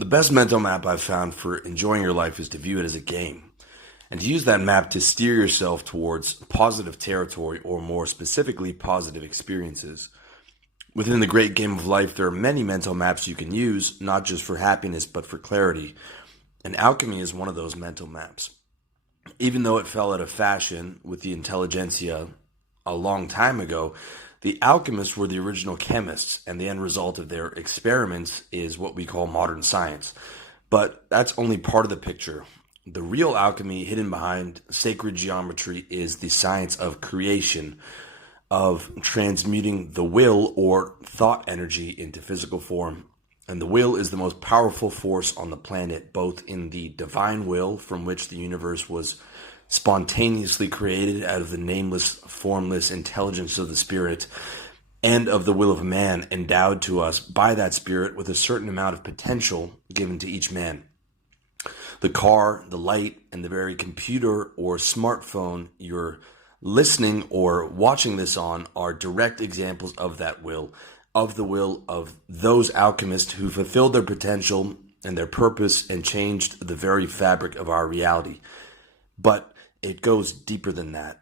The best mental map I've found for enjoying your life is to view it as a game and to use that map to steer yourself towards positive territory or more specifically positive experiences. Within the great game of life, there are many mental maps you can use, not just for happiness but for clarity. And alchemy is one of those mental maps. Even though it fell out of fashion with the intelligentsia a long time ago, the alchemists were the original chemists, and the end result of their experiments is what we call modern science. But that's only part of the picture. The real alchemy hidden behind sacred geometry is the science of creation, of transmuting the will or thought energy into physical form. And the will is the most powerful force on the planet, both in the divine will from which the universe was spontaneously created out of the nameless, formless intelligence of the spirit, and of the will of man endowed to us by that spirit with a certain amount of potential given to each man. The car, the light, and the very computer or smartphone you're listening or watching this on are direct examples of that will, of the will of those alchemists who fulfilled their potential and their purpose and changed the very fabric of our reality. But it goes deeper than that.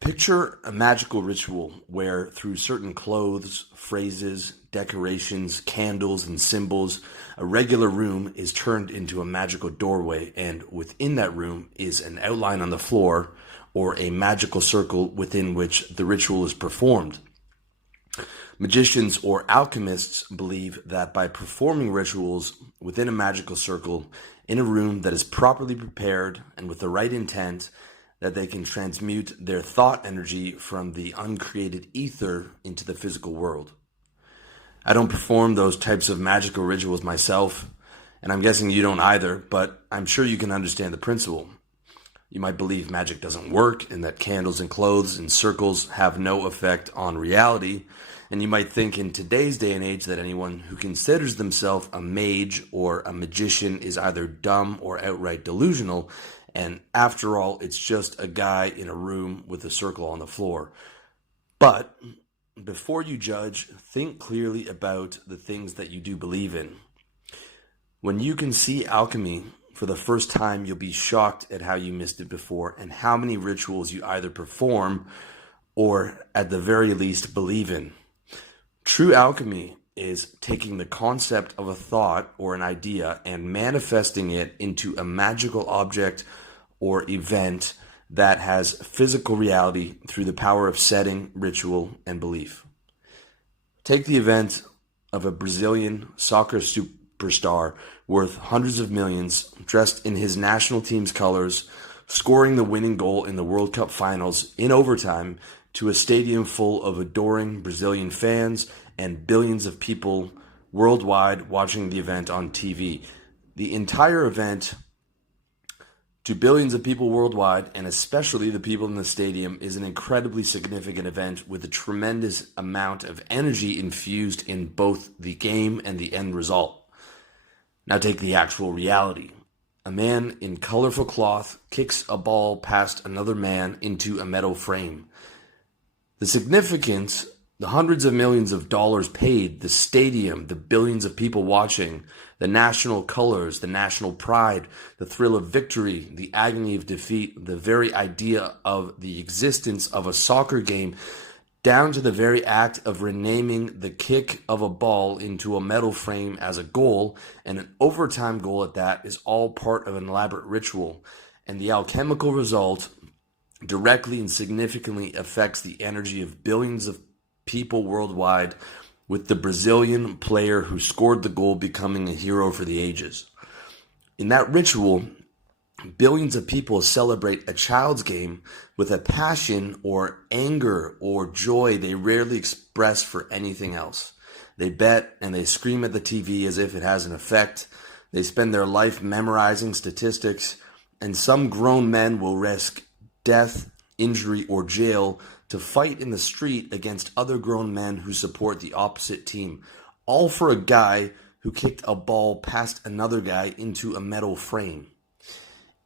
Picture a magical ritual where through certain clothes, phrases, decorations, candles, and symbols, a regular room is turned into a magical doorway, and within that room is an outline on the floor or a magical circle within which the ritual is performed. Magicians or alchemists believe that by performing rituals within a magical circle in a room that is properly prepared and with the right intent, that they can transmute their thought energy from the uncreated ether into the physical world. I don't perform those types of magical rituals myself, and I'm guessing you don't either, but I'm sure you can understand the principle. You might believe magic doesn't work and that candles and clothes and circles have no effect on reality. And you might think in today's day and age that anyone who considers themselves a mage or a magician is either dumb or outright delusional. And after all, it's just a guy in a room with a circle on the floor. But before you judge, think clearly about the things that you do believe in. When you can see alchemy for the first time, you'll be shocked at how you missed it before and how many rituals you either perform or at the very least believe in. True alchemy is taking the concept of a thought or an idea and manifesting it into a magical object or event that has physical reality through the power of setting, ritual, and belief. Take the event of a Brazilian soccer superstar worth hundreds of millions, dressed in his national team's colors, scoring the winning goal in the World Cup finals in overtime to a stadium full of adoring Brazilian fans and billions of people worldwide watching the event on TV. The entire event, to billions of people worldwide, and especially the people in the stadium, is an incredibly significant event with a tremendous amount of energy infused in both the game and the end result. Now take the actual reality. A man in colorful cloth kicks a ball past another man into a metal frame. The significance, the hundreds of millions of dollars paid, the stadium, the billions of people watching, the national colors, the national pride, the thrill of victory, the agony of defeat, the very idea of the existence of a soccer game, down to the very act of renaming the kick of a ball into a metal frame as a goal, and an overtime goal at that, is all part of an elaborate ritual. And the alchemical result directly and significantly affects the energy of billions of people worldwide, with the Brazilian player who scored the goal becoming a hero for the ages. In that ritual, billions of people celebrate a child's game with a passion or anger or joy they rarely express for anything else. They bet and they scream at the TV as if it has an effect. They spend their life memorizing statistics, and some grown men will risk death, injury, or jail to fight in the street against other grown men who support the opposite team, all for a guy who kicked a ball past another guy into a metal frame.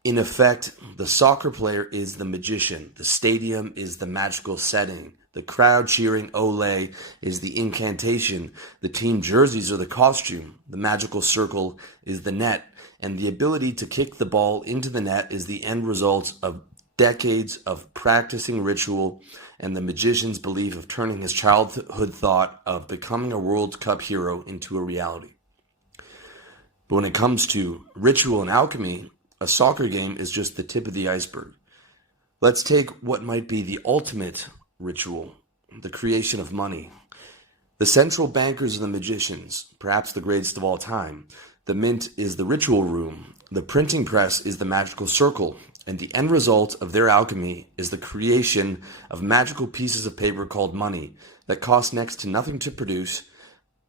In effect, the soccer player is the magician, the stadium is the magical setting, The crowd cheering Olay is the incantation. The team jerseys are the costume. The magical circle is the net. And the ability to kick the ball into the net is the end result of decades of practicing ritual and the magician's belief of turning his childhood thought of becoming a World Cup hero into a reality. But when it comes to ritual and alchemy, a soccer game is just the tip of the iceberg. Let's take what might be the ultimate ritual, the creation of money. The central bankers are the magicians, perhaps the greatest of all time. The mint is the ritual room. The printing press is the magical circle. And the end result of their alchemy is the creation of magical pieces of paper called money that cost next to nothing to produce,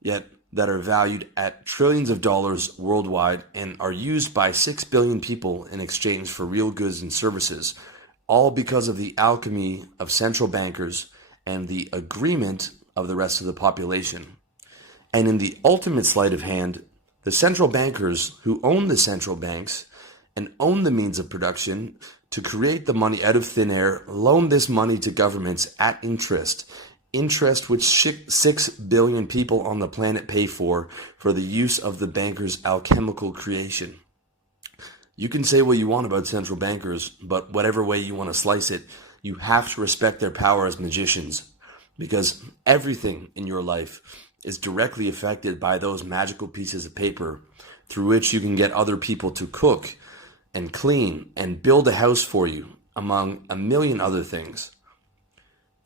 yet that are valued at trillions of dollars worldwide and are used by 6 billion people in exchange for real goods and services, all because of the alchemy of central bankers and the agreement of the rest of the population. And in the ultimate sleight of hand, the central bankers who own the central banks and own the means of production to create the money out of thin air loan this money to governments at interest which 6 billion people on the planet pay for the use of the bankers' alchemical creation. You can say what you want about central bankers, but whatever way you want to slice it, you have to respect their power as magicians, because everything in your life is directly affected by those magical pieces of paper through which you can get other people to cook and clean and build a house for you, among a million other things.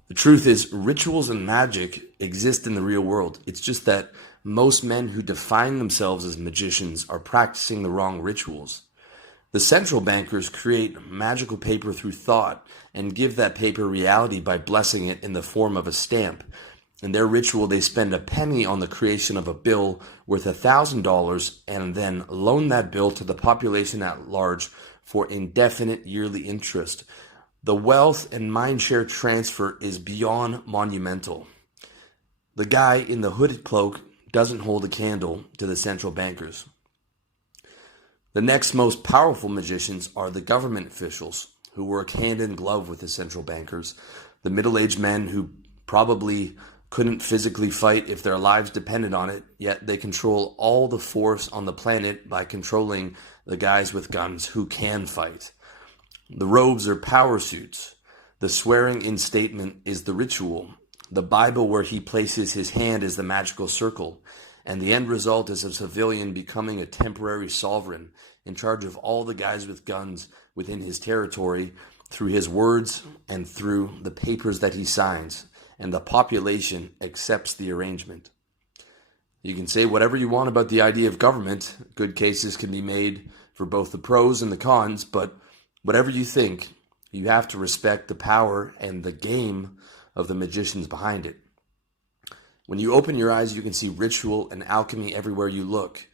The truth is, rituals and magic exist in the real world. It's just that most men who define themselves as magicians are practicing the wrong rituals. The central bankers create magical paper through thought and give that paper reality by blessing it in the form of a stamp. In their ritual, they spend a penny on the creation of a bill worth $1,000 and then loan that bill to the population at large for indefinite yearly interest. The wealth and mindshare transfer is beyond monumental. The guy in the hooded cloak doesn't hold a candle to the central bankers. The next most powerful magicians are the government officials who work hand in glove with the central bankers, the middle-aged men who probably couldn't physically fight if their lives depended on it, yet they control all the force on the planet by controlling the guys with guns who can fight. The robes are power suits. The swearing-in statement is the ritual. The Bible where he places his hand is the magical circle. And the end result is a civilian becoming a temporary sovereign in charge of all the guys with guns within his territory through his words and through the papers that he signs. And the population accepts the arrangement. You can say whatever you want about the idea of government. Good cases can be made for both the pros and the cons, but whatever you think, you have to respect the power and the game of the magicians behind it. When you open your eyes, you can see ritual and alchemy everywhere you look.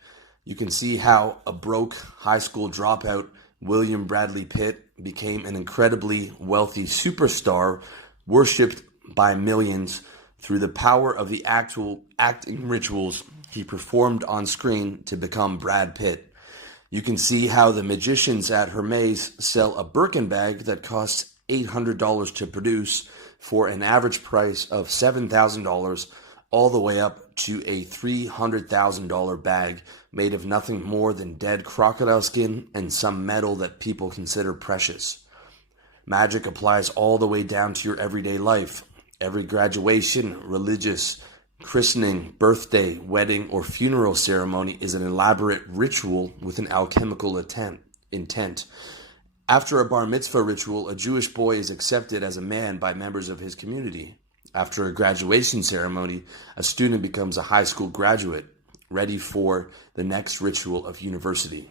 You can see how a broke high school dropout, William Bradley Pitt, became an incredibly wealthy superstar, worshipped by millions through the power of the actual acting rituals he performed on screen to become Brad Pitt. You can see how the magicians at Hermes sell a Birkin bag that costs $800 to produce for an average price of $7,000, all the way up to a $300,000 bag made of nothing more than dead crocodile skin and some metal that people consider precious. Magic applies all the way down to your everyday life. Every graduation, religious, christening, birthday, wedding, or funeral ceremony is an elaborate ritual with an alchemical intent. After a bar mitzvah ritual, a Jewish boy is accepted as a man by members of his community. After a graduation ceremony, a student becomes a high school graduate, ready for the next ritual of university.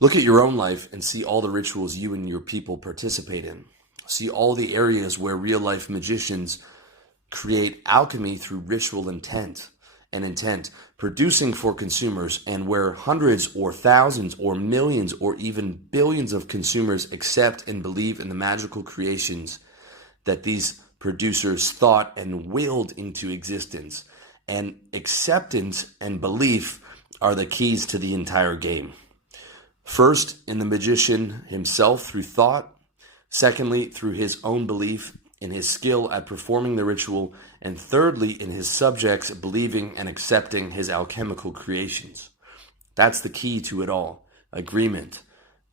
Look at your own life and see all the rituals you and your people participate in. See all the areas where real-life magicians create alchemy through ritual intent, producing for consumers, and where hundreds or thousands or millions or even billions of consumers accept and believe in the magical creations that these producers thought and willed into existence. And acceptance and belief are the keys to the entire game. First, in the magician himself through thought. Secondly, through his own belief. in his skill at performing the ritual, and thirdly, in his subjects believing and accepting his alchemical creations. That's the key to it all. Agreement.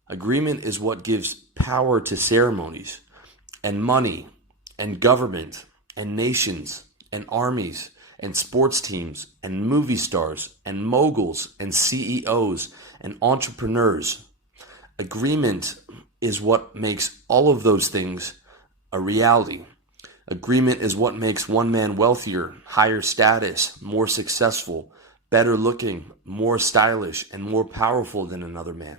Agreement is what gives power to ceremonies, and money, and government, and nations, and armies, and sports teams, and movie stars, and moguls, and CEOs, and entrepreneurs. Agreement is what makes all of those things a reality. Agreement is what makes one man wealthier, higher status, more successful, better looking, more stylish, and more powerful than another man.